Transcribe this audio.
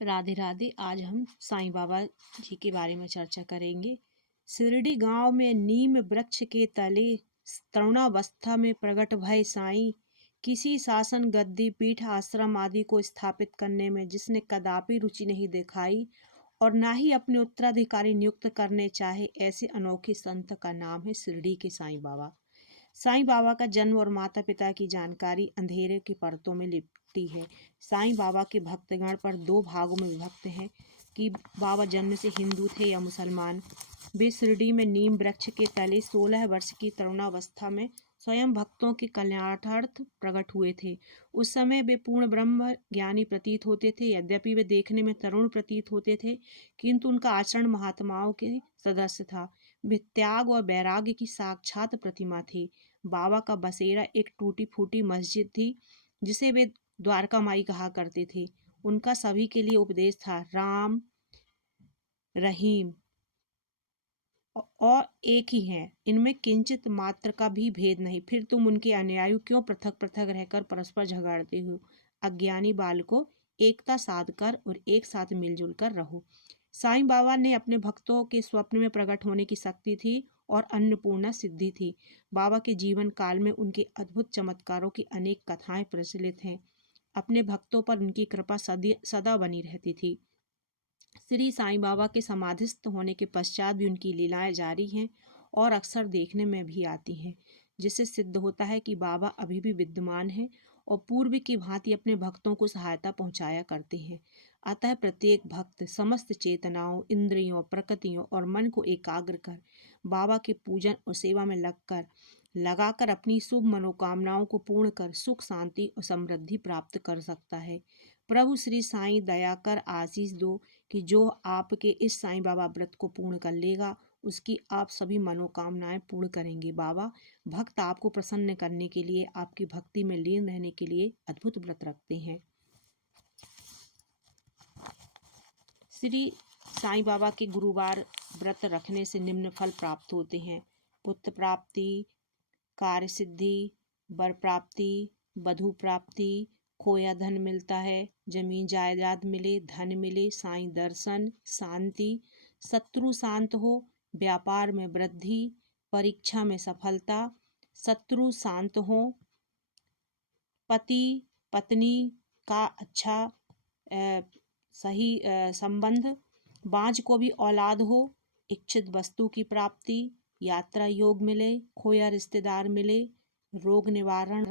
राधे राधे। आज हम साईं बाबा जी के बारे में चर्चा करेंगे। शिरडी गांव में नीम वृक्ष के तले तरुणावस्था में प्रकट भय साईं, किसी शासन गद्दी पीठ आश्रम आदि को स्थापित करने में जिसने कदापि रुचि नहीं दिखाई और ना ही अपने उत्तराधिकारी नियुक्त करने चाहे, ऐसे अनोखे संत का नाम है शिरडी के साईं बाबा। साईं बाबा का जन्म और माता पिता की जानकारी अंधेरे की परतों में लिपटी है। साईं बाबा के भक्तगण पर दो भागों में विभक्त हैं कि बाबा जन्म से हिंदू थे या मुसलमान। वे शिरडी में नीम वृक्ष के तले 16 वर्ष की तरुणावस्था में स्वयं भक्तों के कल्याणार्थ प्रकट हुए थे। उस समय वे पूर्ण ब्रह्म ज्ञानी प्रतीत होते थे। यद्यपि वे देखने में तरुण प्रतीत होते थे, किंतु उनका आचरण महात्माओं के सदस्य था। वे त्याग और वैराग्य की साक्षात प्रतिमा थी। बाबा का बसेरा एक टूटी फूटी मस्जिद थी, जिसे वे द्वारका माई कहा करते थे। उनका सभी के लिए उपदेश था, राम रहीम और एक ही हैं, इनमें किंचित मात्र का भी भेद नहीं। फिर तुम उनके अनुयायी क्यों पृथक पृथक रहकर परस्पर झगड़ते हो? अज्ञानी बालकों, एकता साध कर और एक साथ मिलजुल कर रहो। साईं बाबा ने अपने भक्तों के स्वप्न में प्रकट होने की शक्ति थी और अन्नपूर्णा सिद्धि थी। बाबा के जीवन काल में उनके अद्भुत चमत्कारों की अनेक कथाएं प्रचलित हैं। अपने भक्तों पर उनकी कृपा सदा बनी रहती थी। श्री साईं बाबा के समाधिस्थ होने के पश्चात भी उनकी लीलाएं जारी हैं और अक्सर देखने में भी आती हैं, जिससे सिद्ध होता है कि बाबा अभी भी विद्यमान हैं और पूर्व की भांति अपने भक्तों को सहायता पहुंचाया करते हैं। अतः प्रत्येक भक्त समस्त चेतनाओं, इंद्रियों, प्रकृतियों और मन को एकाग्र कर बाबा के पूजन और सेवा में लगाकर अपनी शुभ मनोकामनाओं को पूर्ण कर सुख, शांति और समृद्धि प्राप्त कर सकता है। प्रभु श्री साईं दया कर आशीष दो कि जो आपके इस साईं बाबा व्रत को पूर्ण कर लेगा, उसकी आप सभी मनोकामनाएं पूर्ण करेंगे। बाबा भक्त आपको प्रसन्न करने के लिए, आपकी भक्ति में लीन रहने के लिए अद्भुत व्रत रखते हैं। श्री साईं बाबा के गुरुवार व्रत रखने से निम्न फल प्राप्त होते हैं: पुत्र प्राप्ति, कार्य सिद्धि, वर प्राप्ति, वधु प्राप्ति, खोया धन मिलता है, जमीन जायदाद मिले, धन मिले, साईं दर्शन, शांति, शत्रु शांत हो, व्यापार में वृद्धि, परीक्षा में सफलता, शत्रु शांत हो, पति पत्नी का अच्छा सही संबंध, बाँझ को भी औलाद हो, इच्छित वस्तु की प्राप्ति, यात्रा योग मिले, खोया रिश्तेदार मिले, रोग निवारण